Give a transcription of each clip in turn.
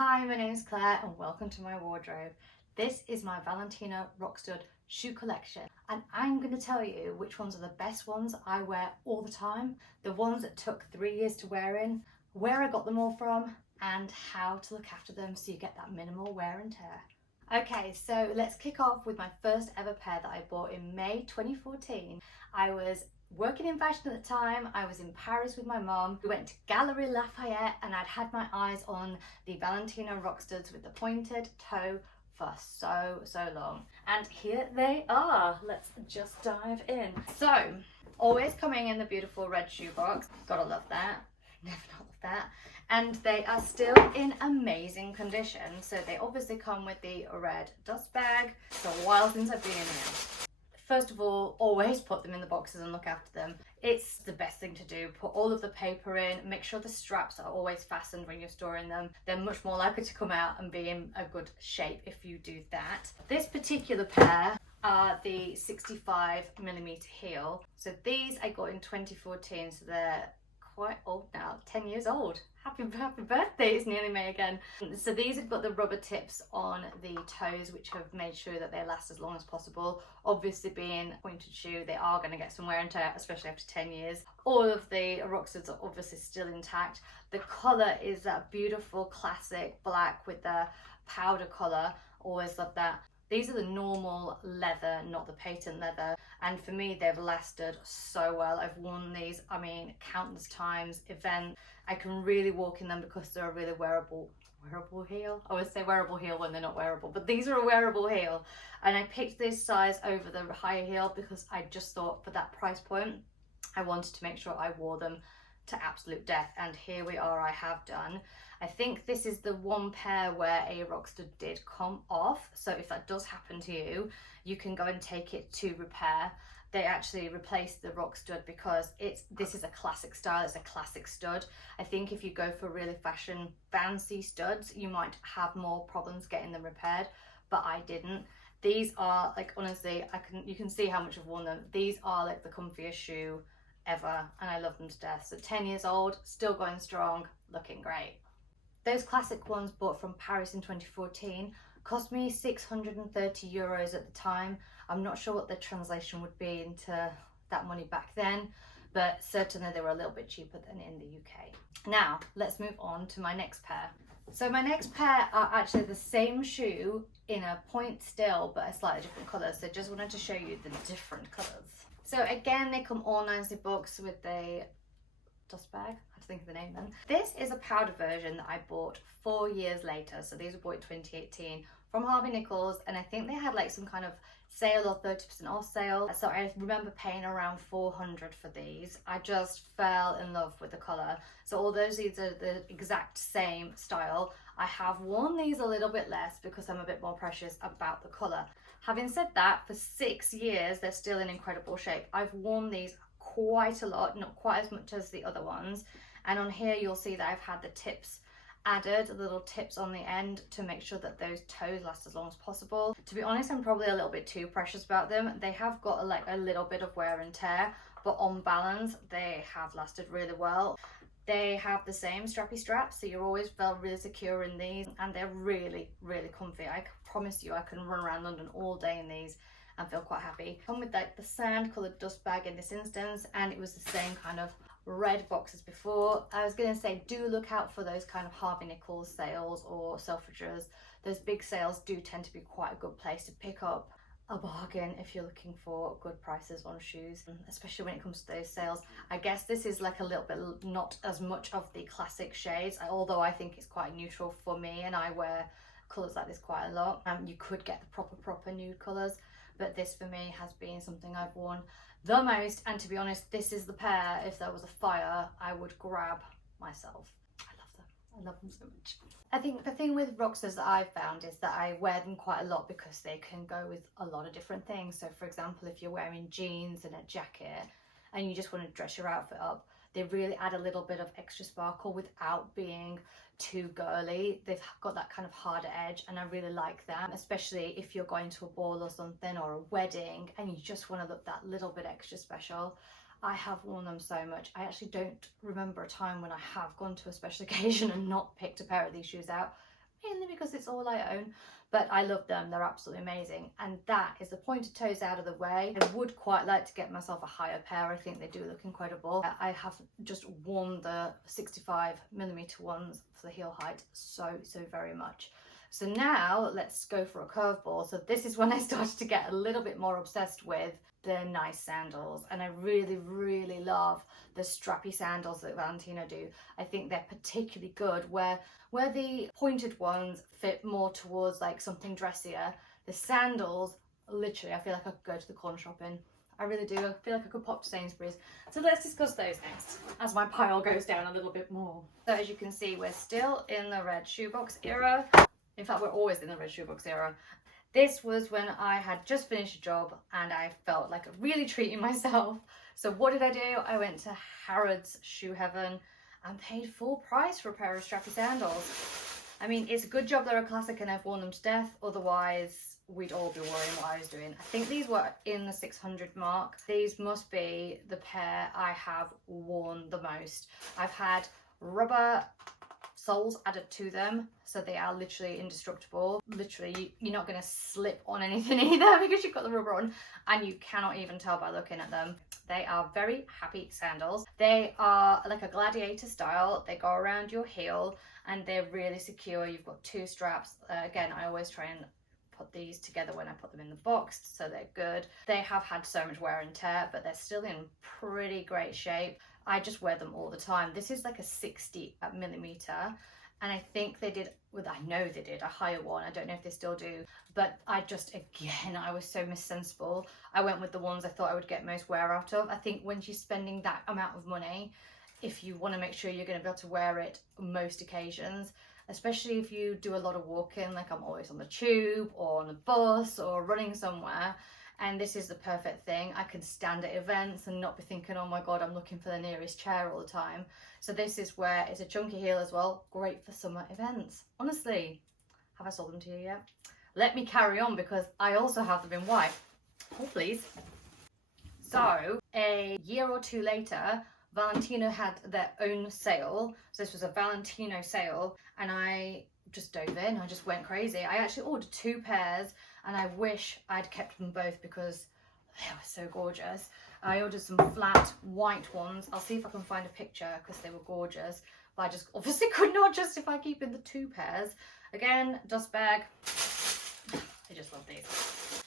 Hi, my name is Claire and welcome to my wardrobe. This is my Valentino Rockstud shoe collection and I'm going to tell you which ones are the best ones I wear all the time, the ones that took 3 years to wear in, where I got them all from and how to look after them so you get that minimal wear and tear. Okay, so let's kick off with my first ever pair that I bought in May 2014. I was working in fashion at the time. I was in Paris with my mom. We went to Galeries Lafayette and I'd had my eyes on the Valentino Rockstuds with the pointed toe for so long. And here they are. Let's just dive in. So, always coming in the beautiful red shoebox. Gotta love that. Never not love that. And they are still in amazing condition. So they obviously come with the red dust bag. It's a while since I've been in them. First of all, always put them in the boxes and look after them. It's the best thing to do. Put all of the paper in, make sure the straps are always fastened when you're storing them. They're much more likely to come out and be in a good shape if you do that. This particular pair are the 65mm heel. So these I got in 2014, so they're quite old now, 10 years old. Happy birthday, it's nearly May again. So these have got the rubber tips on the toes, which have made sure that they last as long as possible. Obviously being a pointed shoe, they are going to get some wear and tear, especially after 10 years. All of the Rockstuds are obviously still intact. The colour is that beautiful classic black with the powder colour. Always love that. These are the normal leather, not the patent leather. And for me, they've lasted so well. I've worn these, I mean, countless times, events. I can really walk in them because they're a really wearable heel. I would say wearable heel when they're not wearable, but these are a wearable heel. And I picked this size over the higher heel because I just thought for that price point, I wanted to make sure I wore them to absolute death. And here we are, I have done. I think this is the one pair where a Rockstud did come off. So if that does happen to you, you can go and take it to repair. They actually replaced the Rockstud because this is a classic style, it's a classic stud. I think if you go for really fashion fancy studs, you might have more problems getting them repaired, but I didn't. These are like, honestly, you can see how much I've worn them. These are like the comfiest shoe ever and I love them to death. So 10 years old, still going strong, looking great. Those classic ones bought from Paris in 2014 cost me 630 euros at the time. I'm not sure what the translation would be into that money back then, but certainly they were a little bit cheaper than in the UK. Now, let's move on to my next pair. So my next pair are actually the same shoe in a point still, but a slightly different colour. So just wanted to show you the different colours. So again, they come all nicely boxed with the dust bag. I have to think of the name then. This is a powder version that I bought 4 years later. So these were bought in 2018 from Harvey Nichols, and I think they had like some kind of sale or 30% off sale. So I remember paying around 400 for these. I just fell in love with the colour. So although these are the exact same style, I have worn these a little bit less because I'm a bit more precious about the colour. Having said that, for 6 years, they're still in incredible shape. I've worn these quite a lot, not quite as much as the other ones. And on here, you'll see that I've had the tips added, little tips on the end to make sure that those toes last as long as possible. To be honest, I'm probably a little bit too precious about them. They have got a little bit of wear and tear, but on balance, they have lasted really well. They have the same strappy straps, so you're always felt really secure in these, and they're really comfy. I promise you I can run around London all day in these and feel quite happy. Come with like the sand coloured dust bag in this instance, and it was the same kind of red box as before. I was going to say, do look out for those kind of Harvey Nichols sales or Selfridges. Those big sales do tend to be quite a good place to pick up a bargain if you're looking for good prices on shoes, especially when it comes to those sales. I guess this is like a little bit not as much of the classic shades, although I think it's quite neutral for me and I wear colours like this quite a lot. You could get the proper nude colours, but this for me has been something I've worn the most, and to be honest, this is the pair, if there was a fire, I would grab myself. I love them so much. I think the thing with Rockstuds that I've found is that I wear them quite a lot because they can go with a lot of different things. So for example, if you're wearing jeans and a jacket and you just want to dress your outfit up, they really add a little bit of extra sparkle without being too girly. They've got that kind of harder edge and I really like that, especially if you're going to a ball or something or a wedding and you just want to look that little bit extra special. I have worn them so much. I actually don't remember a time when I have gone to a special occasion and not picked a pair of these shoes out. mainly because it's all I own. But I love them, they're absolutely amazing. And that is the pointed toes out of the way. I would quite like to get myself a higher pair. I think they do look incredible. I have just worn the 65mm ones for the heel height so very much. So now let's go for a curveball. So this is when I started to get a little bit more obsessed with the nice sandals, and I really love the strappy sandals that Valentino do. I think they're particularly good where the pointed ones fit more towards like something dressier. The sandals, literally, I feel like I could go to the corner shop in. I really do. I feel like I could pop to Sainsbury's. So let's discuss those next as my pile goes down a little bit more. So as you can see, we're still in the red shoebox era. In fact, we're always in the red shoebox era. This was when I had just finished a job and I felt like really treating myself. So what did I do? I went to Harrods Shoe Heaven and paid full price for a pair of strappy sandals. I mean, it's a good job they're a classic and I've worn them to death. Otherwise, we'd all be worrying what I was doing. I think these were in the 600 mark. These must be the pair I have worn the most. I've had rubber soles added to them, so they are literally indestructible. Literally, you're not going to slip on anything either because you've got the rubber on, and you cannot even tell by looking at them. They are very happy sandals. They are like a gladiator style. They go around your heel and they're really secure. You've got two straps. Again, I always try and put these together when I put them in the box, so they're good. They have had so much wear and tear, but they're still in pretty great shape. I just wear them all the time. This is like a 60mm, and I think they did, well, I know they did a higher one. I don't know if they still do, but I was so missensible. I went with the ones I thought I would get most wear out of. I think when you're spending that amount of money, if you want to make sure you're going to be able to wear it most occasions, especially if you do a lot of walking, like I'm always on the tube or on the bus or running somewhere, and this is the perfect thing. I can stand at events and not be thinking, oh my God, I'm looking for the nearest chair all the time. So this is where it's a chunky heel as well, great for summer events. Honestly, have I sold them to you yet? Let me carry on because I also have them in white. Hold please. So a year or two later, Valentino had their own sale. So this was a Valentino sale, and I just dove in. I just went crazy. I actually ordered two pairs, and I wish I'd kept them both because they were so gorgeous. I ordered some flat white ones. I'll see if I can find a picture because they were gorgeous, but I just obviously could not justify keeping the two pairs. Again, dust bag. I just love these.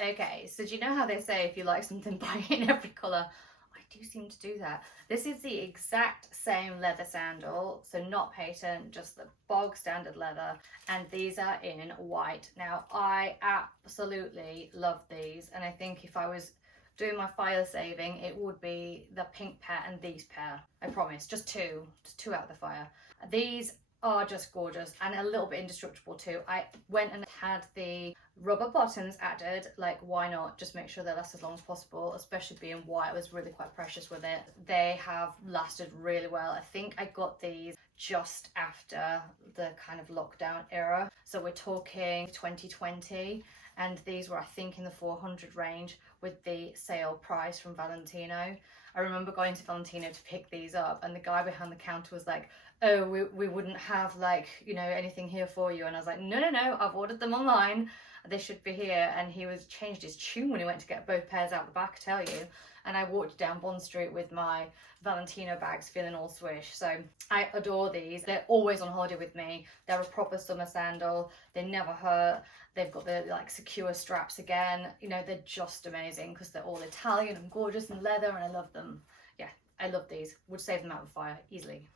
Okay, so do you know how they say if you like something, buy it in every colour? I do seem to do that. This is the exact same leather sandal, so not patent, just the bog standard leather, and these are in white. Now, I absolutely love these, and I think if I was doing my fire saving, it would be the pink pair and these pair. I promise, just two out of the fire. These are just gorgeous and a little bit indestructible too. I went and had the rubber buttons added, like why not, just make sure they last as long as possible, especially being white. I was really quite precious with it. They have lasted really well. I think I got these just after the kind of lockdown era, so we're talking 2020, and these were I think in the 400 range with the sale price from Valentino. I remember going to Valentino to pick these up, and the guy behind the counter was like, oh, we wouldn't have like, you know, anything here for you. And I was like, no, I've ordered them online. They should be here. And he was changed his tune when he went to get both pairs out the back, I tell you. And I walked down Bond Street with my Valentino bags feeling all swish. So I adore these. They're always on holiday with me. They're a proper summer sandal. They never hurt. They've got the like secure straps again. You know, they're just amazing because they're all Italian and gorgeous and leather, and I love them. Yeah, I love these. Would save them out of the fire easily.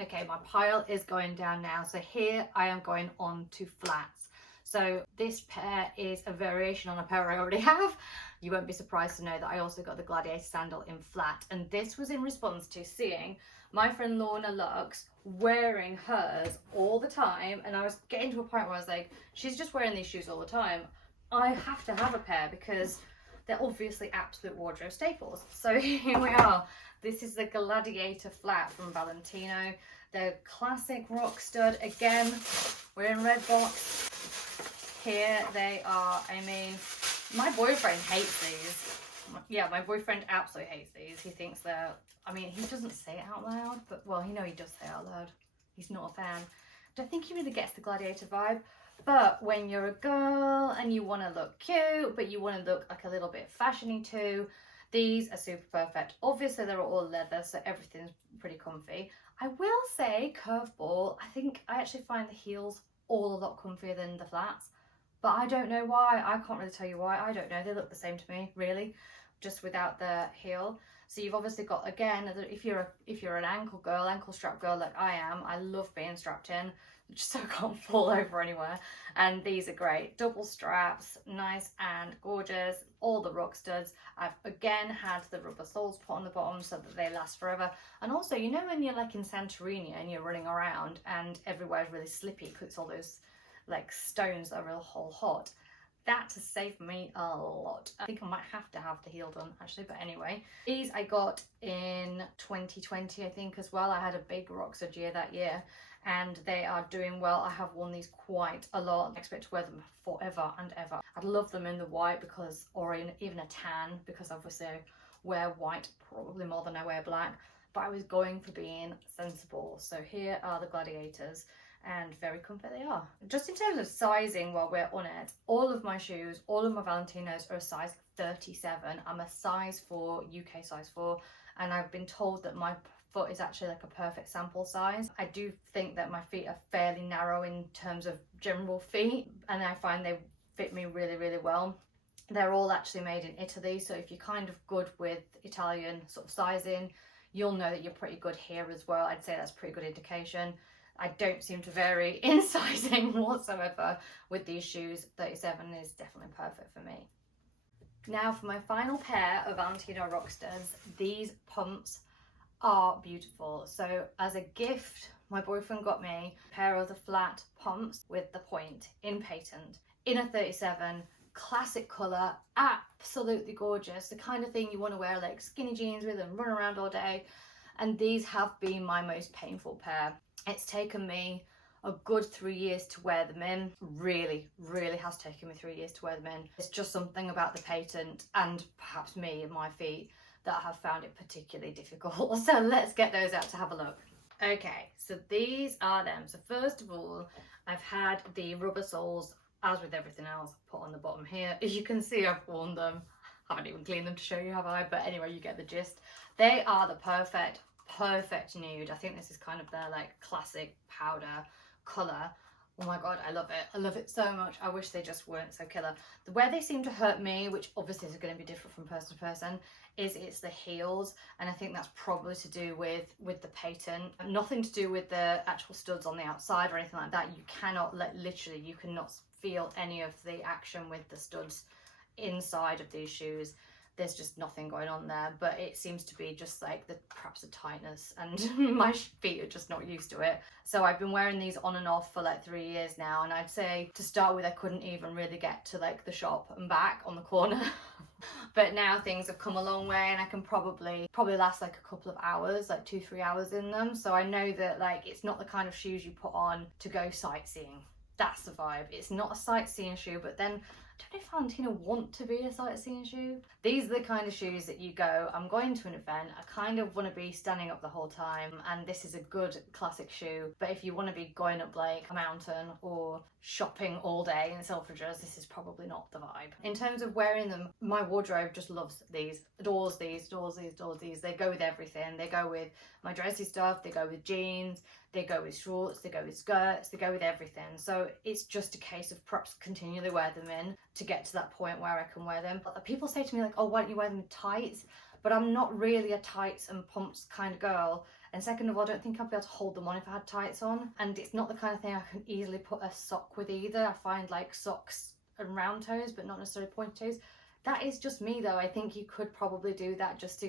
Okay, my pile is going down now. So here I am going on to flats. So this pair is a variation on a pair I already have. You won't be surprised to know that I also got the Gladiator sandal in flat. And this was in response to seeing my friend Lorna Lux wearing hers all the time. And I was getting to a point where I was like, she's just wearing these shoes all the time. I have to have a pair because they're obviously absolute wardrobe staples. So here we are. This is the Gladiator flat from Valentino. The classic Rockstud. Again, we're in red box. Here they are. I mean, my boyfriend hates these. Yeah, my boyfriend absolutely hates these. He thinks they're, I mean, he doesn't say it out loud, but well, you know he does say it out loud. He's not a fan. don't think he really gets the gladiator vibe. But when you're a girl and you want to look cute, but you want to look like a little bit fashiony too, these are super perfect. Obviously, they're all leather, so everything's pretty comfy. I will say, curveball, I think I actually find the heels all a lot comfier than the flats. But I don't know why. I can't really tell you why. I don't know. They look the same to me, really, just without the heel. So you've obviously got, again, if you're an ankle girl, ankle strap girl like I am, I love being strapped in, just so I can't fall over anywhere. And these are great. Double straps, nice and gorgeous. All the Rockstuds. I've again had the rubber soles put on the bottom so that they last forever. And also, you know when you're like in Santorini and you're running around and everywhere's really slippy because it's all those like stones that are real hot? That has saved me a lot. I think I might have to have the heel done actually, but anyway. These I got in 2020, I think, as well. I had a big Rockstud year that year and they are doing well. I have worn these quite a lot. I expect to wear them forever and ever. I'd love them in the white because, or in even a tan, because obviously I wear white probably more than I wear black, but I was going for being sensible. So here are the gladiators. And very comfy they are. Just in terms of sizing while we're on it, all of my shoes, all of my Valentinos are a size 37. I'm a size 4, UK size 4, and I've been told that my foot is actually like a perfect sample size. I do think that my feet are fairly narrow in terms of general feet, and I find they fit me really, really well. They're all actually made in Italy, so if you're kind of good with Italian sort of sizing, you'll know that you're pretty good here as well. I'd say that's a pretty good indication. I don't seem to vary in sizing whatsoever with these shoes. 37 is definitely perfect for me. Now for my final pair of Valentino Rockstuds, these pumps are beautiful. So as a gift, my boyfriend got me a pair of the flat pumps with the point in patent in a 37, classic colour, absolutely gorgeous. The kind of thing you want to wear like skinny jeans with and run around all day. And these have been my most painful pair. It's taken me a good 3 years to wear them in. Really, really has taken me 3 years to wear them in. It's just something about the patent and perhaps me and my feet that have found it particularly difficult. So let's get those out to have a look. Okay, so these are them. So first of all, I've had the rubber soles, as with everything else, put on the bottom here. As you can see, I've worn them. I haven't even cleaned them to show you, have I? But anyway, you get the gist. They are the perfect nude. I think this is kind of their like classic powder colour. Oh my god, I love it. I love it so much. I wish they just weren't so killer. The way they seem to hurt me, which obviously is going to be different from person to person, is it's the heels, and I think that's probably to do with the patent. Nothing to do with the actual studs on the outside or anything like that. You cannot literally, you cannot feel any of the action with the studs inside of these shoes. There's just nothing going on there, but it seems to be just like perhaps a tightness, and my feet are just not used to it. So I've been wearing these on and off for like 3 years now, and I'd say to start with I couldn't even really get to like the shop and back on the corner. But now things have come a long way, and I can probably last like a couple of hours, like 2-3 hours in them. So I know that like it's not the kind of shoes you put on to go sightseeing. That's the vibe. It's not a sightseeing shoe, but then I don't know if Valentino want to be a sightseeing shoe. These are the kind of shoes that you go, I'm going to an event, I kind of want to be standing up the whole time, and this is a good classic shoe. But if you want to be going up like a mountain or shopping all day in Selfridges, this is probably not the vibe. In terms of wearing them, my wardrobe just loves these, adores these, adores these, adores these. They go with everything. They go with my dressy stuff, they go with jeans, they go with shorts, they go with skirts, they go with everything. So it's just a case of perhaps continually wear them in to get to that point where I can wear them. People say to me like, oh, why don't you wear them in tights? But I'm not really a tights and pumps kind of girl. And second of all, I don't think I'd be able to hold them on if I had tights on. And it's not the kind of thing I can easily put a sock with either. I find like socks and round toes, but not necessarily pointed toes. That is just me though. I think you could probably do that just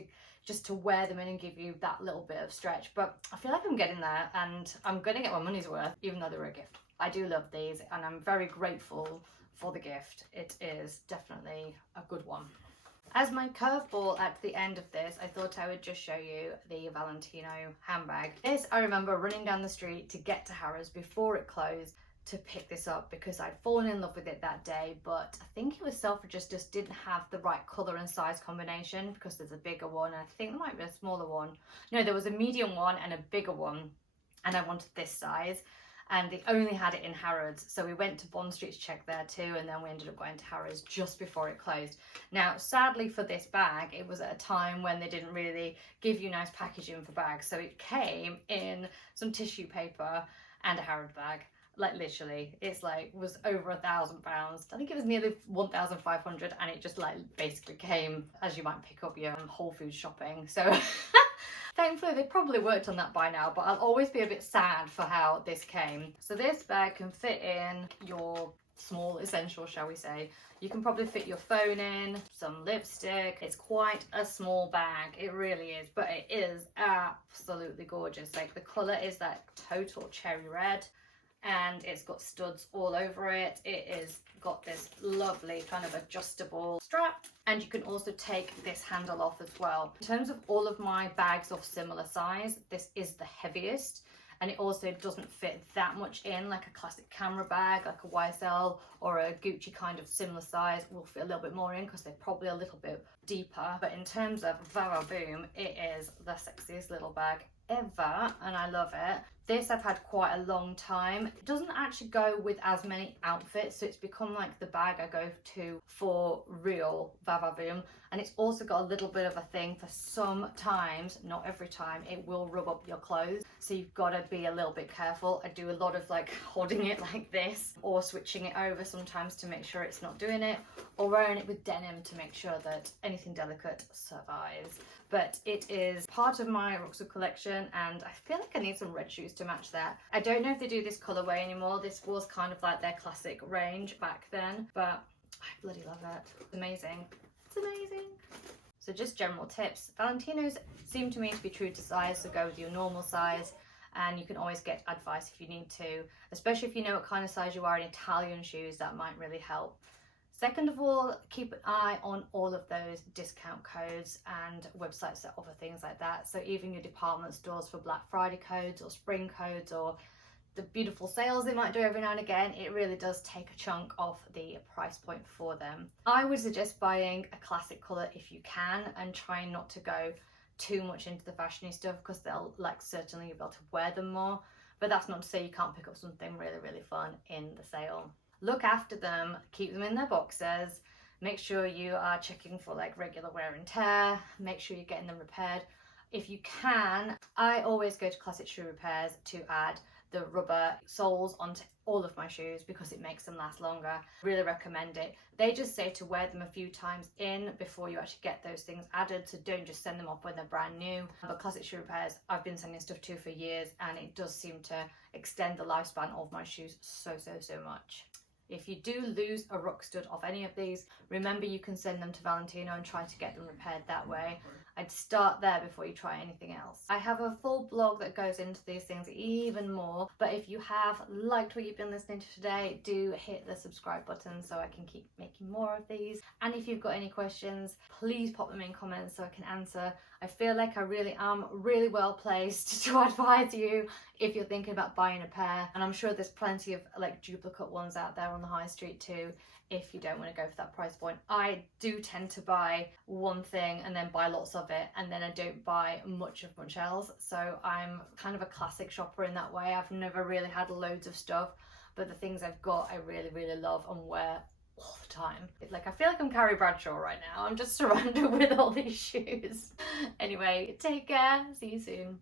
to wear them in and give you that little bit of stretch. But I feel like I'm getting there, and I'm gonna get my money's worth, even though they were a gift. I do love these, and I'm very grateful for the gift. It is definitely a good one. As my curveball at the end of this, I thought I would just show you the Valentino handbag. This, I remember running down the street to get to Harrods before it closed to pick this up because I'd fallen in love with it that day, but I think it was Selfridges just didn't have the right colour and size combination, because there's a bigger one and I think there might be a smaller one. No, there was a medium one and a bigger one, and I wanted this size. and they only had it in Harrods, so we went to Bond Street to check there too, and then we ended up going to Harrods just before it closed. Now sadly for this bag, it was at a time when they didn't really give you nice packaging for bags, so it came in some tissue paper and a Harrods bag. Like literally, it's like was over £1,000. I think it was nearly 1,500, and it just like basically came as you might pick up your Whole Foods shopping. So thankfully they probably worked on that by now, but I'll always be a bit sad for how this came. So this bag can fit in your small essentials, shall we say. You can probably fit your phone in, some lipstick. It's quite a small bag, it really is, but it is absolutely gorgeous. Like the colour is that total cherry red, and it's got studs all over it. It is got this lovely kind of adjustable strap, and you can also take this handle off as well. In terms of all of my bags of similar size, this is the heaviest, and it also doesn't fit that much in. Like a classic camera bag, like a YSL or a Gucci kind of similar size will fit a little bit more in because they're probably a little bit deeper. But in terms of Vavavoom, it is the sexiest little bag ever, and I love it. This I've had quite a long time. It doesn't actually go with as many outfits, so it's become like the bag I go to for real Vavavoom. And it's also got a little bit of a thing for sometimes, not every time, it will rub up your clothes, so you've got to be a little bit careful. I do a lot of like holding it like this, or switching it over sometimes to make sure it's not doing it, or wearing it with denim to make sure that anything delicate survives. But it is part of my Rockstud collection, and I feel like I need some red shoes to match that. I don't know if they do this colourway anymore. This was kind of like their classic range back then, but I bloody love it. It's amazing. It's amazing. So just general tips. Valentinos seem to me to be true to size, so go with your normal size, and you can always get advice if you need to, especially if you know what kind of size you are in Italian shoes. That might really help. Second of all, keep an eye on all of those discount codes and websites that offer things like that. So even your department stores for Black Friday codes or spring codes, or the beautiful sales they might do every now and again, it really does take a chunk off the price point for them. I would suggest buying a classic colour if you can, and trying not to go too much into the fashiony stuff, because they'll like certainly you'll be able to wear them more. But that's not to say you can't pick up something really, really fun in the sale. Look after them, keep them in their boxes, make sure you are checking for like regular wear and tear, make sure you're getting them repaired. If you can, I always go to Classic Shoe Repairs to add the rubber soles onto all of my shoes because it makes them last longer. Really recommend it. They just say to wear them a few times in before you actually get those things added, so don't just send them off when they're brand new. But Classic Shoe Repairs, I've been sending stuff to for years, and it does seem to extend the lifespan of my shoes so much. If you do lose a Rockstud of any of these, remember you can send them to Valentino and try to get them repaired that way. I'd start there before you try anything else. I have a full blog that goes into these things even more, but if you have liked what you've been listening to today, do hit the subscribe button so I can keep making more of these. And if you've got any questions, please pop them in comments so I can answer. I feel like I really am really well placed to advise you if you're thinking about buying a pair, and I'm sure there's plenty of like duplicate ones out there on the high street too if you don't want to go for that price point. I do tend to buy one thing and then buy lots of it, and then I don't buy much else, so I'm kind of a classic shopper in that way. I've never really had loads of stuff, but the things I've got I really love and wear all the time. Like I feel like I'm Carrie Bradshaw right now. I'm just surrounded with all these shoes. Anyway, take care, see you soon.